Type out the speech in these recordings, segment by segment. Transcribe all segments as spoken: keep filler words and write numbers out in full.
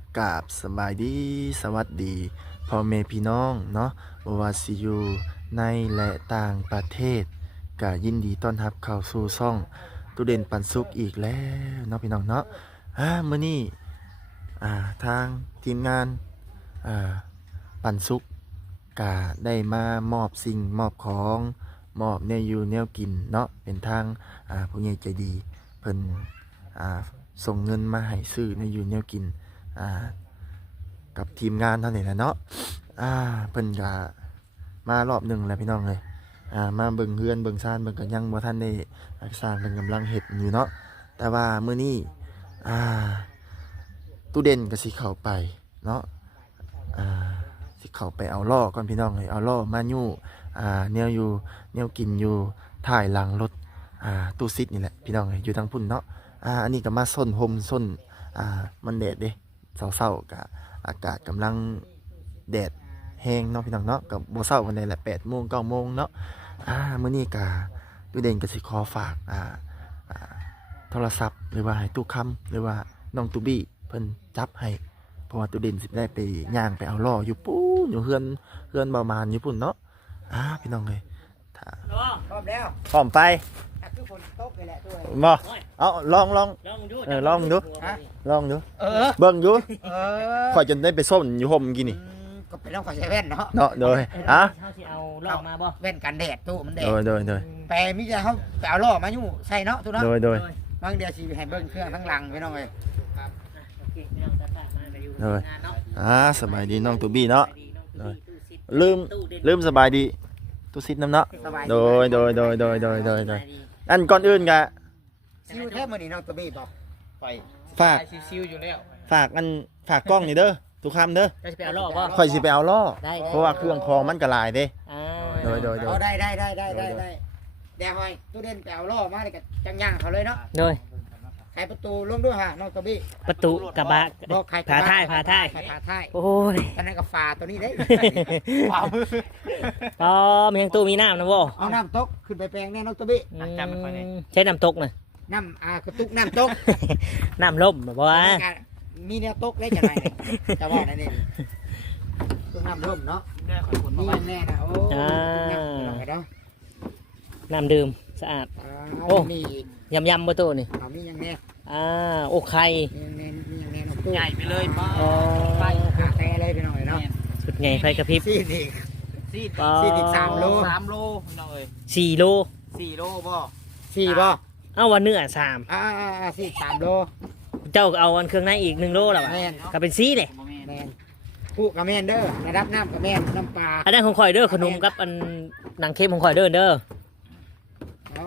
กราบสบายดีสวัสดีพ่อแม่พี่น้องเนาะบ่ว่าสิอยู่ในและต่างประเทศก็ยินดีต้อนรับเข้าสู่ช่องตุเด่นปันสุขอีกแล้วเนาะพี่น้องเนาะอ่ามื้อนี้อ่าทางทีมงานอ่าปันสุขก็ได้มามอบสิ่งมอบของมอบแนวอยู่แนวกินเนาะเป็นทางอ่าผู้ใหญ่ใจดีเพิ่นอ่าส่งเงินมาให้ซื้อแนวอยู่แนวกินอ่ากับทีมงานเท่านี้แหละเนาะอ่าเพิ่นก็มารอบหนึ่งแล้วพี่น้องเลยอ่ามาเบิ่งเฮือนเบิ่งซ่านเบิ่งก็ยังบ่ทันได้สร้างเพิ่นกำลังเฮ็ดอยู่เนาะแต่ว่ามื้อนี้อ่าตู้เด่นก็สิเข้าไปเนาะอ่าสิเข้าไปเอาล่อก่อนพี่น้องเลยเอาล่อมายู่อ่าแนวอยู่แนวกินอยู่ถ่ายหลังรถอ่าตู้ซิดนี่แหละพี่น้องเลยอยู่ทางพุ่นเนาะอ่าอันนี้ก็มาส้นห่มส้นอ่ามันแดดเด้เศร้าๆก็อากาศกำลังแดดแห้งเนาะพี่น้องเนาะกับโบเศร้าวันนี้แหละแปดโมงเก้าโมงเนาะอ่ามื้อนี้ก็ตู้เด่นก็สิขอฝากอ่าอ่าโทรศัพท์หรือว่าให้ตู้คำหรือว่าน้องตู้บี้เพิ่นจับให้เพราะว่าตู้เด่นสิได้ไปย่างไปเอาล่ออยู่ปู้อยู่เฮือนเฮือนประมาณอยู่ปุ่นเนาะอ่าพี่น้องเลยถ้าพร้อมแล้วพร้อมไปถ้าคือฝนตกเลยแหละด้วยบ่เอาลองลองลองดูเออลองดูฮะลองดูเออเบิ่งอยู่เออข่อยจนได้ไปส้มอยู่ห่มกินนี่อืมก็เป็นต้องขอใช้แว่นเนาะเนาะโดยอ่ะเขาสิเอาลอกมาบ่แว่นกันแดดตู้มันแดดโดยโดยโดยแปลมิจะเขาไปเอาล่อมาอยู่ใส่เนาะตู้เนาะโดยโดยบางเดียวสิให้เบิ่งเครื่องทั้งหลังไปน้องเอ้ยโอเคพี่น้องตาตามาไปอยู่งานเนาะอ่าสบายดีน้องตูบี้เนาะน้องลืม ลืมสบายดีตุสิทธิ์น้ำเนาะสบายโดยโดยโดยโดยโดยโดยโดยอันก่อนอื่นกะซิวแท้มื้อนี้น้องตะบี้บอกไปฝากซิวๆอยู่แล้วฝากอันฝากกล้องนี่เด้อทุกคำเด้อจะไปเอาลอกบ่ข่อยสิไปเอาล่อได้เพราะว่าเครื่องคองมันกระลายเด้อ่าโดยโดยโดเอาได้ได้ได้ได้ได้ได้เดี๋ยวให้ตู้เด่นไปเอาล่อมาเลยกับจังย่างเขาเลยเนาะโดยไขประตูลงด้วยฮะน้องตะบี้ประตูกระบะบอกไขผาท้ายผาท้ายไขผาท้ายโอ้ยตอนนั้นก็ฝาตัวนี้ได้ฝามืออ๋อมีทั้งตู้มีน้ำนะบ่เอาน้ำตกขึ้นไปแปลงแน่น้องตะบี้อืมใช้น้ำตกน่ะน้ำอ่ากระตุกน้ำตกน้ำล่มบ่ว่ามีแนวตกได้จะไหนเนี่ยจะบอกนั่นเองตุกน้ำร่มเนาะได้ขอยผลมีมาไว้แน่นะโอ้ตุกน้ำลองไปเนาะน้ำดื่มสะอาดเอาโอ้มียำยำบ่ตู้นี่เอามีอย่างแน่อ่าโอ้ไข่มีอย่างแน่มีอย่างแน่น้องตู้ใหญ่ไปเลยป้าอ๋อไปขาแต่เลยไปหน่อยเนาะสุดไงไฟกระพริบซีดอีกซีดอ๋อซีดอีกสามโลสามโลหน่อยสี่โลสี่โลบ่สี่บ่เอาวันเนื้อสามอ่าอ่าอ่าซีดสามโลเจ้าเอาอันเครื่องในอีกหนึ่งโลแล้ววะแม่นก็เป็นซีเลยบ่แม่นแมนผู้กับแมนเด้อระดับน้ำกับแมนน้ำปลาอันนั้นของข่อยเด้อขนมกับอันหนังเค็มของข่อยเด้อเด้อเอา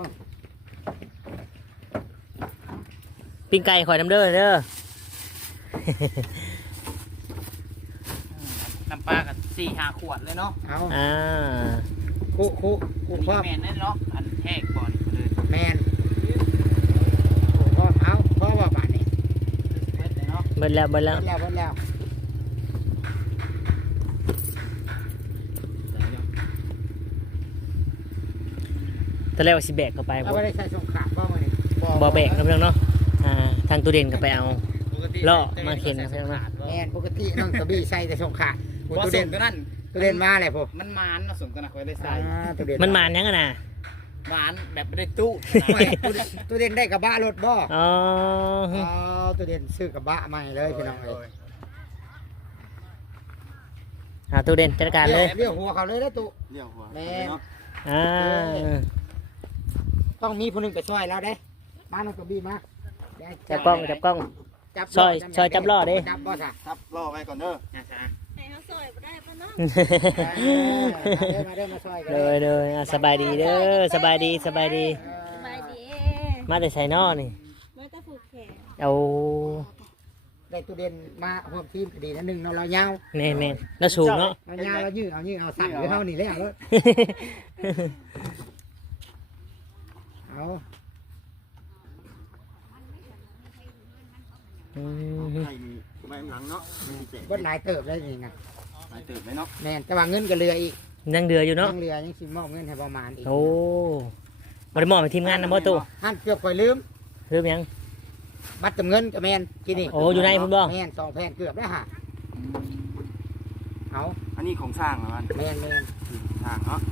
ปิ้งไก่ข่อยน้ำเด้อเด้อน้ำปลากับสี่ห้าขวดเลยเนาะเอาอ่าคู่คู่คู่พ่อแม่นนั่นเนาะอันแทกก่อนเลยแมนคู่พ่อเอาพ่อว่าบาทนี่เบิดเลยเนาะเบิดแล้วเบิดเบิแล้วดแล้วเบิดแล้วตอนแรกว่าสิแบกเข้าไปเอาไปได้ใช้สงขาบ้างไหมนี่บ่แบกนะเพื่อนเนาะอ่าทางตู้เด่นก็ไปเอาปกติล่อมาเข็นนะเพื่อนเนาะแมนปกติน้องตะบี้ใส่แต่สงขาบ่ตัวส่เด่งนตัวนั้นตัวเด่นมาเลยผมมันมานเนาะส่งตัวนั้นคอยได้ใส่อ่าตัวเด่นมันมานยังกันนะมานแบบไม่ได้ตู้ไม่ตัวเด่นตัวเด่นได้กระบะรถบ่อ๋อเอาตัวเด่นซื้อกระบะใหม่เลยพี่น้องเลยหาตู้เด่นจัดการเลยเรียกหัวเขาเลยนะตุเดี๋ยวหัวแม่เนาะอ่าต้องมีผู้หนึงไปช่วยเราได้มาน้องตะบี้มาได้จับกล้องจับกล้องจับซอยซอยจับล้อดิจับบ่ซะครับรอไว้ก่อนเด้อนะซะให้เขาซอยบ่ได้ปะเนาะเออมาเด้อมาเด้อมาช่วยกันเลยเลยอ่ะสบายดีเด้อสบายดีสบายดีสบายดีมาแต่ไซนอนี่มาแตะผูกแขนเอาได้ตัวเด่นมาร่วมทีมก็ดีนะหนึ่งเนาะเรายาวแน่แน่แล้วสูงเนาะเรายาวเรายืดเอายืดเอาสั่นหรือเท่านี้เลยเอาเลยเอาอืมไข่นี่ไม่หลังเนาะมีเศษบดหลายเติบได้ยังไงหลายตื่นไหมเนาะแม่นแต่ว่าเงินก็เหลืออีกยังเดืออยู่เนาะยังเหลือยังสิมอบเงินให้ประมาณอีกโอ้บริมอบให้ทีมงานนะบ่ตู้ฮั่นเกือบข่อยลืมเริ่มยังบัตรเติมเงินก็แม่นกินนี่โอ้อยู่ในพุ่นบ่แม่นสองแผ่นเกือบได้ฮะเอาอันนี้ของสร้างเหรอมันแม่นแม่นสร้างเนาะ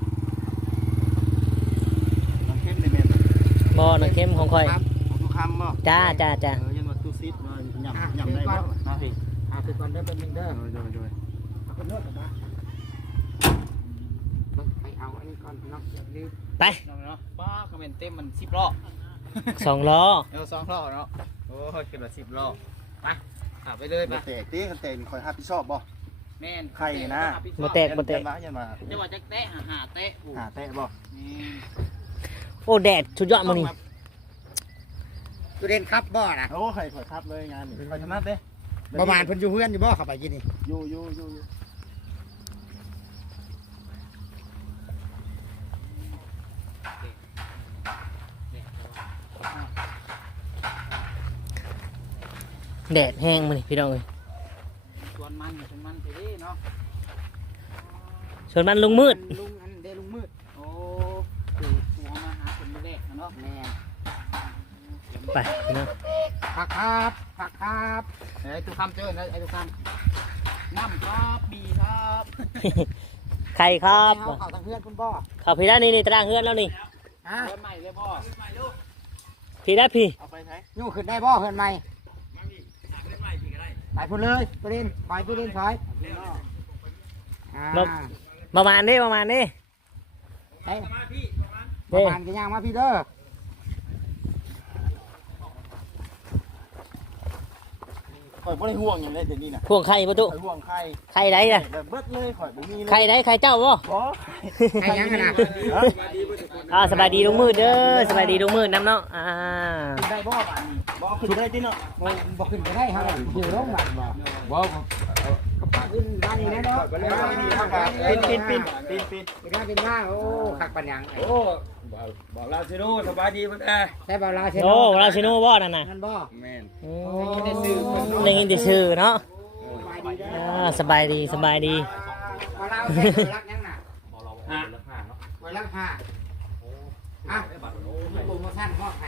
น้ำเข้มเลยแม่นบ่น้ำเค็มของข่อยครับของทุกคำบ่จ้าจ้าจ้าเออยันว่าตู้ซิดว่าหยำหยำได้บ่นะพี่อ่าคือก่อนเด้อเป็นหนึ่งเด้อโดยโดยโดยเอาเป็นรถก่อนนะเบิ่งไปเอาอันนี้ก่อนเนาะอย่าลืมไปเนาะเนาะป้าคอมเมนต์เต็มมันสิบรอบสองล้อเออสองรอบเนาะโอ้ยขึ้นมาสิบรอบไปขับไปเลยไปแตกตีกันแตกคอยรับผิดชอบบ่แม่นไข่นะบ่แตกบ่แตกยันมายันมาจะว่าจะเตะหาหาเตะกูหาแตะบ่นี่โอ้แดดสุดยอดมื้อนี้จุเด่นครับบ่นะโอ้ไข่ข่อยทับเลยงานนี่ข่อยทำนัดเด้ประมาณเพิ่นอยู่เพื่อนอยู่บ่เข้าไปกินนี่อยู่อยู่อยู่อยู่แดดแห้งมื้อนี้พี่น้องเอ้ยชวนมันชวนมันไปดิเนาะชวนมันลุงมืดลุงอันเด้ลุงมืดโอ้คือหัวมาหาคนแรกเนาะแม่ไปพี่น้องผักครับผักครับไอ้ตุกคำเจอไอ้ตุกคำน้ำครับบีครับใครครับเอาเข้าทางเพื่อนคุณบ่เข้าพี่ด้านนี้นี่ตารางเฮือนแล้วนี่ฮะเริ่มใหม่เลยพ่อพี่ด้านพี่เอาไปไหนยู่ขึ้นได้บ่เฮือนใหม่ไปพุ่นเลยจุเด่นไปจุเด่นถอยอ่าประมาณนี้ประมาณนี้ไปประมาณกันย่างมาพี่เด้อข่อยบ่ได้ห่วงอย่างไรเดี๋ยวนี้น่ะพวกใครประตูข่อยห่วงไข่ใครได้น่ะแบบเบิดเลยข่อยบ่มีเลยใครได้ใครเจ้าบ่บ่ใครยังกันนะฮะอ่าสบายดีลุงมืดเด้อสบายดีลุงมืดน้ำเนาะอ่าได้บ่บ้านนี้บ่ขึ้นได้ติเนาะบ่บ่ขึ้นก็ได้ครับอยู่โรงพยาบาลบ่บ่ก็พาขึ้นบ้านนี้แน่เนาะปีนปีนปีนปีนปีนไม่ได้เป็นว่าโอ้ขักปัญญังโอ้บอกลาซิโนสบายดีมั้งเอ้ยได้บ่าวลาเชโอ้ราชิโนบ่นั่นน่ะนั่นบ่แม่นอืมได้ยินแต่ชื่อเนาะอ่าสบายดีสบายดีบ่าวลาเชรักยังน่ะห้าบ่รักห้าอ่ะโปรโมชั่นฮอกให้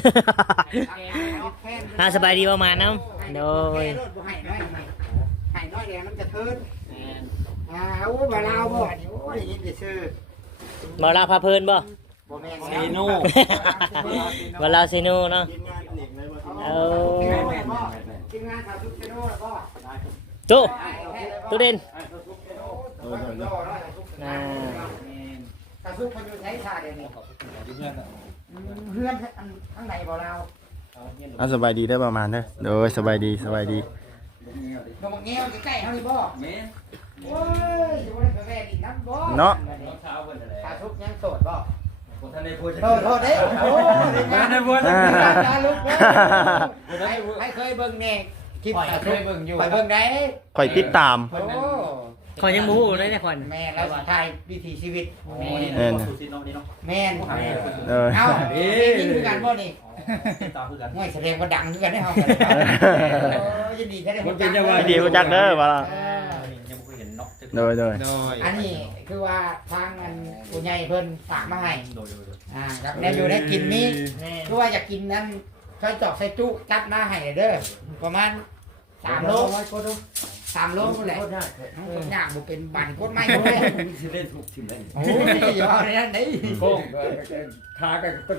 อ่าสบายดีประมาณน้ำโดยรถบ่ให้น้อยให้น้อยแดงมันจะเทินอ่าโอ้บ่าวลาวบ่อันนี้โอ้ได้ยินแต่ชื่อบ่ลาพาเพลินบ่บ่แม่นเซโนบ่ลาเซโนเนาะทีมงานเด็กเลยบ่ทีมเอาทีมงานข่าวทุกเชโน่แล้วบ่ตู้ตู้เด่นเออเออเอออ่าข่าวทุกคนอยู่ใช้ชาเดี๋ยวนี้เพื่อนข้างในบ่เราอ่ะสบายดีได้ประมาณเด้อโดยสบายดีสบายดีตรงเงี้ยใกล้ๆเฮานี่บ่แม่นโอ้ยอยู่บ่ได้ไปแว่อีกน้ำบ่เนาะเช้าวันอะไรข่าวทุกยังโสดบ่คนท่านได้พูดโทษโทษเด้โอ้ยมาได้พูดอ่าตาลุกให้ให้เคยเบิ่งแน่คลิปข่าวทุกเบิ่งอยู่ไปเบิ่งได้ข่อยติดตามโอ้ขอยยังบ่ฮู้เลยเนี่ยขอยแม่แล้วถ่ายวิถีชีวิตแม่เอ็นสูสิโนนี่เนาะแม่นเออเอ้านี่คือกันบ่นี่ตาคือกันง่อยแสดงว่าดังคือกันได้เฮาโอ้ยยินดีแท้ได้มันเป็นจังหวะดีรู้จักเด้อว่ายังไม่เคยเห็นเนาะโดยโดยอันนี้คือว่าทางอันผู้ใหญ่เพิ่นฝากมาให้โดยโดยโดยอ่าครับได้อยู่ได้กินนี้คือว่าอยากกินนั้นใช้จอกใส่จุจัดมาให้เด้อประมาณสามโลสามโลนั่นแหละทุกอย่างบ่เป็นบันโคตรไม่เลยสิเล่นถูกทีมเล่นโอ้ยอย่าเอาในนั้นได้โค้งทากันก็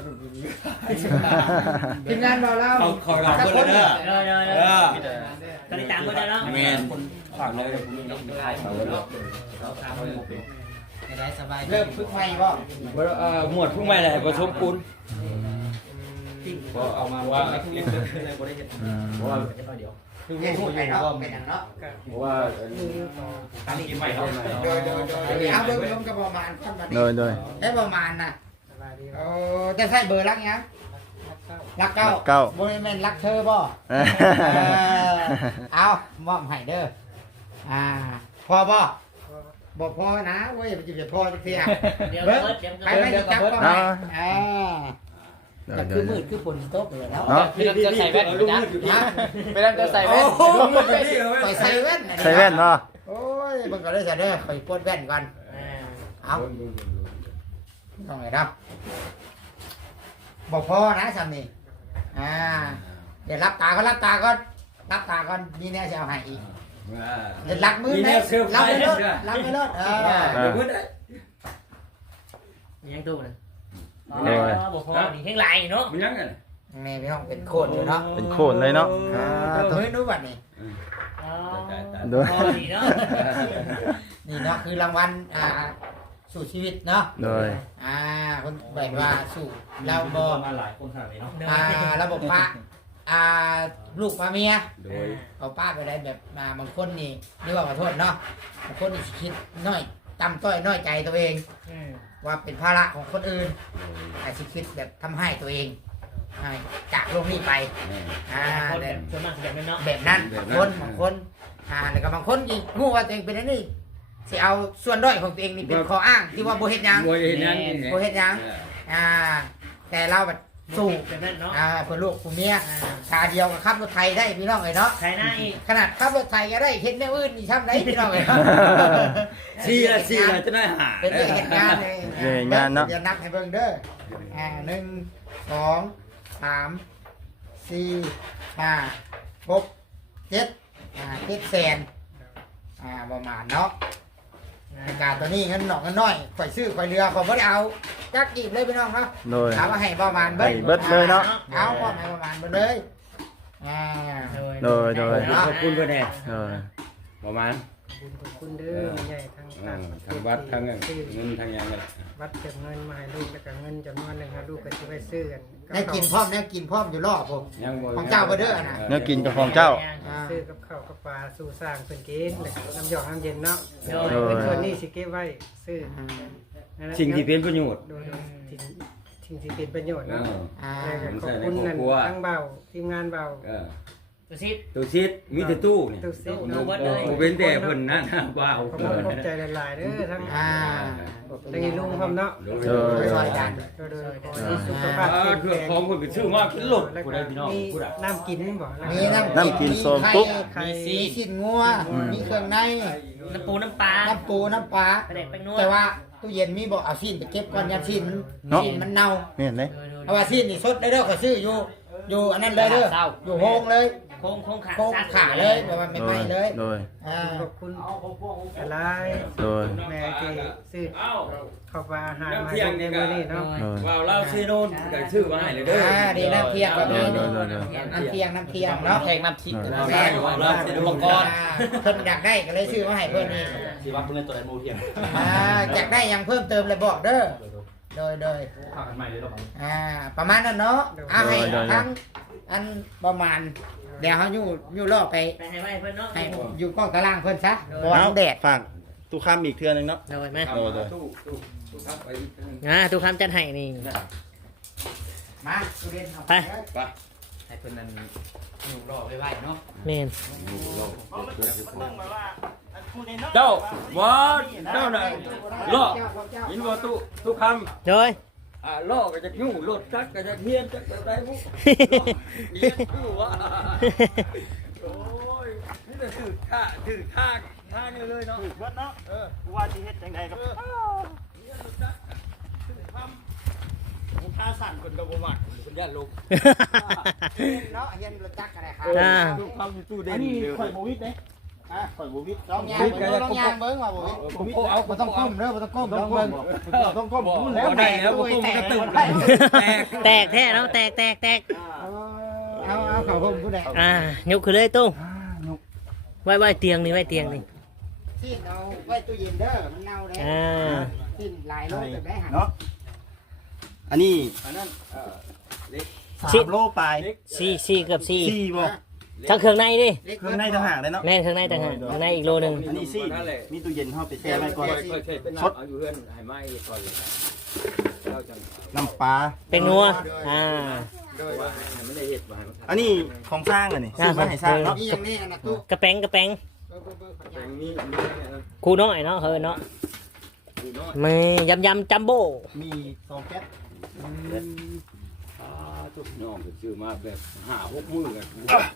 ทีมงานเราแล้วเขาเขาเราเพิ่นเด้อเด้อเด้อเอเด้ออตอนนี้ตามเพิ่นแล้วเนาะแม่นคนฝากเลยผมมีน้องมีใครเขาเลยเราตามเขาเป็นได้สบายเริ่มฝึกใหม่บ่เอ่อหมวดพุ่งไม่เลยผสมปูนก็เอามาว่าเล็กขึ้นเลยบ่ได้เห็นเพราะว่าเดี๋ยวคือเฮ็ดหูให้อยู่เนาะว่าเป็นอย่างเนาะเพราะว่าตั้งกินใหม่เนาะโดยโดยโดยเอาเบิ่งลงก็ประมาณขั้นบัดโดนี้ยโดยได้ประมาณน่ะโอ้จะใส่เบอร์รักยังรักเก้าเก้าบ่แม่นรักเธอบ่ เออเอามอบให้เด้อ อ่า พอบ่บอกพอนะเว้ยมันจะพอจะเสียเดี๋ยวเบิ้งเบิดเดี๋ยวไปเบิดไม่จับก็ไม่อ่าโดแต่ยโดคือย มืดคือฝนตกเลยแล้วเนาะพี่ต้องจะใส่แว่นอยู่นะฮะพี่ต้องจะใส่แว่นไปใส่แว่นใส่แว่นเนาะโอ้ยมันก็เลยจะเด้อไปปวดแว่นก่อนอ่าเอาต้องไงครับบอกพอนะซัมนี่อ่าเดี๋ยวรับตาก็รับตาก็รับตาก่อนนี่แน่จะเอาให้อีกอ่าเดี๋ยวรักมือมีไหมแนวเซอร์ไพรรับส์ไปเลยด้วยรับไปเลยเออเดี๋ยวพูดได้ยังตู้นะโดยบอกพอนี่แห้งไหลเนาะมันยังไงแม่พี่น้องเป็นโคตรอยู่เนาะเป็นโคนเลยเนาะอ่าตัวนี้รู้ป่ะนี่อ๋อโดยพอดีเนาะนี่เนาะคือรางวัลอ่าสู่ชีวิตเนาะโดยอ่าคนแบบว่าสู่เราบอมาหลายคนขนาดนี้เนาะอ่าระบบปะอ่าลูกมาเมียโดยเอาป้าไปได้แบบมาบางคนนี่เรียกว่าขอโทษเนาะบางคนนี่สิคิดน้อยจำต้อยน้อยใจตัวเองอืมว่าเป็นภาระของคนอื่นอาจจะคิดแบบทำให้ตัวเองให้จากโลกนี้ไปอ่าคนแบแบบ บส่วนมากสิแบบนั้นเนาะแบบนั้นบางคนบางคนอ่าแล้วก็บางคนอีกงูว่าตัวเองเป็นอันนี้สิเอาส่วนด้อยของตัวเองนี่เป็นข้ออ้างที่ว่าโบเฮ็ดหยังโบเห็นยังโบเฮ็ดหยังอ่าแต่เราแบบสู้แบบนั้นเนาะอ่าเพื่อลูกผู้เมียชาเดียวกับขับรถไทยได้พี่น้องเลยเนาะใครหน้าอีกขนาดขับรถไทยก็ได้เห็นแนวอื่นนี่ทำได้พี่น้องเลยเนาะสี่ละสี่ละจะได้หาเป็นเรื่องเหตุงานเลยเรื่องเหตุงานเนาะดี๋ยวนับให้เบิ่งเด้ออ่าหนึ่งสองสามสี่ห้าหกเจ็ดอ่าเจ็ดแสนอ่าประมาณเนาะในการตัวนี้เงินหนอกเงินน้อยข่อยซื้อข่อยเรือข่อยไม่ได้เอาจักกีบเลยพี่น้องเนาะโดยถามว่าให้ประมาณเบิให้เบิดเลยเนาะเอาประมาณประมาณเบิดเลยอ่าโดยโดยขอบคุณเพื่อนแน่โดยประมาณขอบคุณเด้อใหญ่ทั้งทางทางวัดทางเงินทางยังไงวัดเก็บเงินมาให้ลูกแล้วก็เงินจำนวนหนึ่งให้ลูกก็จะไปซื้อกันได้กินพร้อมได้กินพร้อมอยู่รอบผมยังของเจ้าบ่เด้อนะเนื้อกินกับของเจ้าอ่าซื้อกับข้าวกับปลาสู่สร้างเป็นกินแล้วก็น้ำหยอกน้ำเย็นเนาะโดยโดยเป็นส่วนนี้สิเก็บไว้ซื้อสิ่งที่เป็นประโยชน์โดยสิ่งสิ่งที่เป็นประโยชน์เอเนาะออ่าแล้วก็ขอบคุณนั่นทั้งเบาทีมงานเบาเออตัวซิดตู้ซิดมีแต่ตู้นี่ตู้ซิดดูเบิดเลยโมเป็นแต่เพิ่นนะว้าวขอบคุณขอบใจหลายๆเด้อทั้งอ่าทั้งอีลุงพร้อมเนาะโดยโดยช่วยกันโดยโดยขอให้สุขภาพอ่าแข็งเครื่องแรงของคนเป็นชื่อมากกินหลบแล้วผู้ก็ใดพี่น้องมีผู้ใดน้ำกินบ่มีน้ำน้ำกินโซมปุ๊บไข่มีชิ้นงัว มีเครื่องในน้ำปูน้ำปลาน้ำปูน้ำปลาประเด็ดแป้งนัวแต่ว่าตู้เย็นมีบอกเอาชิ้นไปเก็บก่อนยามชิ้นเนาะชิ้นมันเน่านี่เห็นไหมเอาว่าชิ้นนี่สดได้เด้อขอยซื้ออยู่ อยู่อันนั้นเลยเด้อ อยู่โฮงเลยโค้งโค้งขาโค้งขาเลยแบบว่าไม่ไหม้เลยโดยอ่าขอบคุณอะไรโดยแม่ที่ซื้อเอ้าข้าวปลาอาหารมาให้ในมื้อนี้เนาะโดยว้าวเล่าชื่อโน่นก็ชื่อมาให้เลยเด้ออ่าดีน้ำเทียงแบบนี้โดยโดยโดยน้ำเทียงน้ำเทียงเนาะแข่งน้ำทิพย์แม่ว้าวเราเป็นอุปกรณ์อ่าเพิ่นอยากได้ก็เลยซื้อมาให้เพิ่นนี่สิว่าเพิ่นเล่นตัวใดโมเทียมอ่าอยากได้หยังเพิ่มเติมเลยบอกเด้อ โดยโดยพากันใหม่เลยเนาะอ่าประมาณนั้นเนาะเอาให้ทั้งอันประมาณเดี๋ยวเขาอยู่อยู่รอบไปไปให้ไว้เพื่อนเนาะให้อยู่กล้องตารางเพิ่นซะบอลแดดฝากตู้ข้ามอีกเทื่อนึงเนาะโดยไหมตู้ตู้ตู้ครับไปอ่าทุกคำจันให้นี่มาตู้เรียนเอาไปไปให้เพิ่นนั้นอยู่รอไว้ๆเนาะเมนเจ้าว่าเจ้าน่ะล่อยินว่าตู้ตู้คำโดยอ่าล่อก็จะยุ่งรถจักก็จะเฮียนจักก็ได้มุกเฮียนตู้ว่าโอ้ยนี่จะถือท่าถือท่าท่านี่เลยเนาะถือวัดเนาะเออว่าที่เฮ็ดจังไดครับผมท่าสั่นคนกระบมัดคนย่านลูกเนาะเย็นรถจักรอะไรครับอ่าตู้คำตู้เด่นเดียวข่อยบ่วิทย์เด้อ่ะข่อยบ่วิทย์ลองยางเบิ่งลองยางเบิ่งว่าบ่ผมเอาบ่ต้องก้มเด้อบ่ต้องก้มลองเบิ่งต้องก้มพูดแล้วได้แล้วผมก็กระตุ้นแตกแตกแท้เนาะแตกแตกแตกเอาเอาเขาห่มผู้ใดอ่ายกขึ้นเลยตู้ไว้ไว้เตียงนี่ไว้เตียงนี่ที่เอาไว้ตู้เย็นเด้อมันเน่าแล้วอ่าที่หลายโลจะได้หันเนาะอันนี้อันนั้นเอ่อสามโลปลายสี่สี่เกือบสี่สี่บ่ทั้งเครื่องในดิเครื่องในต่างหากเลยเนาะแม่นเครื่องในต่างหากเครื่องในอีกโลหนึงอันนี้สี่มีตู้เย็นเข้าไปแช่ไว้ก่อนค่อยๆเป็นเอาอยู่เพื่อนให้ไหม้ก่อนเลยเราจะน้ำปลาเป็นงัวอ่าว่าให้ไม่ได้เห็ดว่าให้มันอันนี้ของสร้างอันนี้ซื้อมาให้สร้างเนาะนี่อย่างนี้นะตู้กระแปงกระแปงเบิ่งเบิ่งเบิ่งขอแตยางงนี้อันนี้เนี่ยนะคูน้อยเนาะเฮ้ยเนาะดูน้อยมือยำยำจัมโบ้มีซองแก๊สอ่าทุกน้องก็ซื้อมาแบบห้าหกมื้อกัน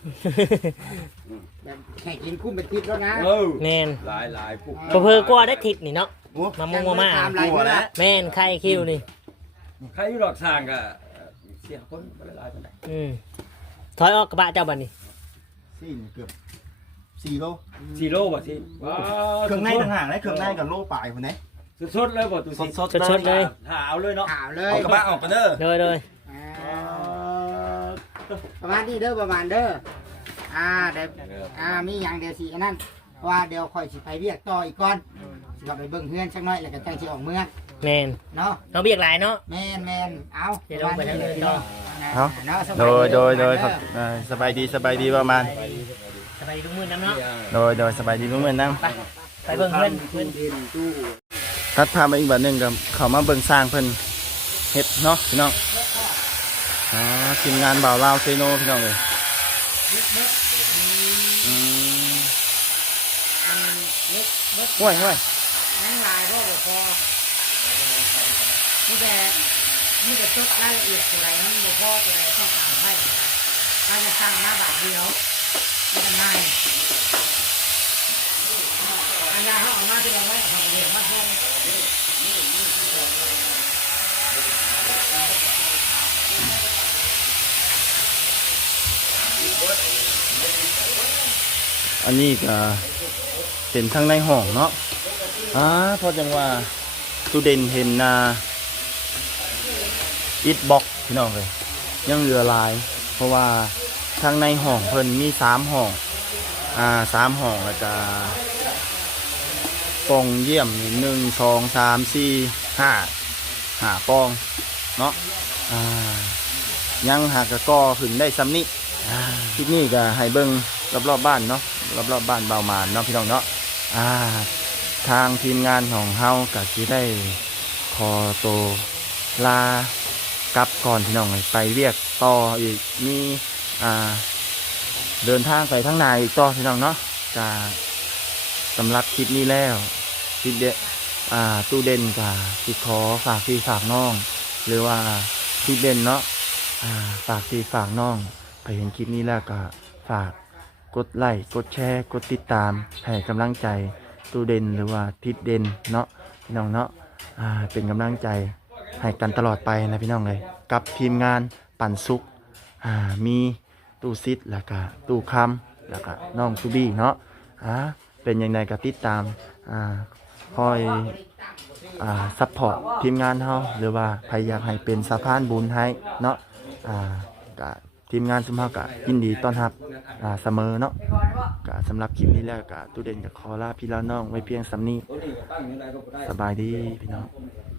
แบบให้กินคุ้มเป็นทิพย์แล้วนะเออแม่นหลายหลายปุ๊บเพิ่อกว่าได้ทิศนี่เนาะโอ้มามุงมาม่าตามหลายคนละแม่นไข่คิวนี่ใครอยู่ดอกสร้างก็เสียคนบ่ได้หลายปานใดอืมถอยออกกระบะเจ้าบัดนี้สี่เกือบสี่โลสี่โลบ่สิว้าเครื่องในต่างหากนะเครื่องในกับโลปลายคนนี้สดๆเลยบ่ตุสิสดๆสดๆเลยหาเอาเลยเนาะข่าวเลยเอากระบะออกกันเด้อเลยเลยอ่าประมาณนี้เด้อประมาณเด้ออ่าเดี๋ยวอ่ามีอย่างเดียวสิอันนั้นว่าเดี๋ยวค่อยสิไปเรียกต่ออีกก่อนสิเราไปเบิ่งเฮือนสักหน่อยแล้วก็จังสิออกเมืองแมนเนาะเราเบียกหลายเนาะแม่นแม่นเอาเดี๋ยวลงไปทางเดินต่อเอาเนาะสบาโดยโดยโดยครับเอออ่าสบายดีสบายดีประมาณสบายดีทุกมื้อน้ำเนาะโดยโดยสบายดีทุกเมื่อนั่งไปไปเบิ่งเพื่อนเพื่อนตัดพามาอีกบัดหนึงกับเขามาเบิ่งสร้างเพิ่นเฮ็ดเนาะพี่น้องอ๋อทีมงานบ่าวลาวเซโนพี่น้องเลยอืมอันเล็กเบิดห่วยห่วยนั่งลายก็บ่พอนี่แต่นี่แต่ชุดรายละเอียดอะไรนั่นบ่พอตัวใดต้องสั่งให้ถ้าจะสั่งมาบาทเดียวไม่ทำไงอันยาเขาออกมาที่เราไว้เขาก็เรียกมาส่งอันนี้ก็เป็นทั้งในห้องเนาะอ่าเพราะจังว่าตูเด่นเห็นนาอิฐบล็อกพี่น้องเลยยังเหลือหลาย เพราะว่าทางในห้องเพิ่นมีสามห้องอ่าสามห้องแล้วก็ปองเยี่ยมนี่หนึ่งสองสามสี่ห้าห้าปองเนาะอ่ายังหากกระก่อขึ้นได้ซ้ำนี้อ่าที่นี่ก็ให้เบิ่งรอบๆ บบ้านเนาะรอบๆ บบ้านเบามานเนาะพี่น้องเนาะอ่าทางทีมงานของเฮาก็สิได้ขอตัวลากลับก่อนพี่น้องไปเวียกต่ออีกมีอ่าเดินทางไปทั้งนายอีกต่อพี่น้องเนาะจะสำหรับคลิปนี้แล้วคลิปเดอ่าตู้เด่นกับสิขอฝากพี่ฝากน้อง หรือว่าคลิปเด่นเนาะอ่าฝากพี่ฝากน้องไปเห็นคลิปนี้แล้วก็ฝากกดไลค์กดแชร์กดติดตามให้กำลังใจตู้เด่นหรือว่าทิศเด่นเนาะพี่น้องเนาะอ่าเป็นกำลังใจให้กันตลอดไปนะพี่น้องเลยกับทีมงานปันสุขอ่ามีตู้ซิดแล้วก็ตู้คำแล้วก็น้องซูบี้เนาะอ่าเป็นยังไงก็ติดตามอ่าคอยอ่าซัพพอร์ตทีมงานเฮาหรือว่าใครอยากให้เป็นสะพานบุญให้เนาะอ่าก็ทีมงานสมภาก็ยินดีต้อนรับอ่าเสมอเนาะก็สำหรับคลิปนี้แล้วก็ตู้เด่นกับคอลาพี่แล้วน้องไว้เพียงสำนี้ตัวนี้ก็ตั้งอยู่ไหนก็บ่ได้สบายดีพี่น้องเ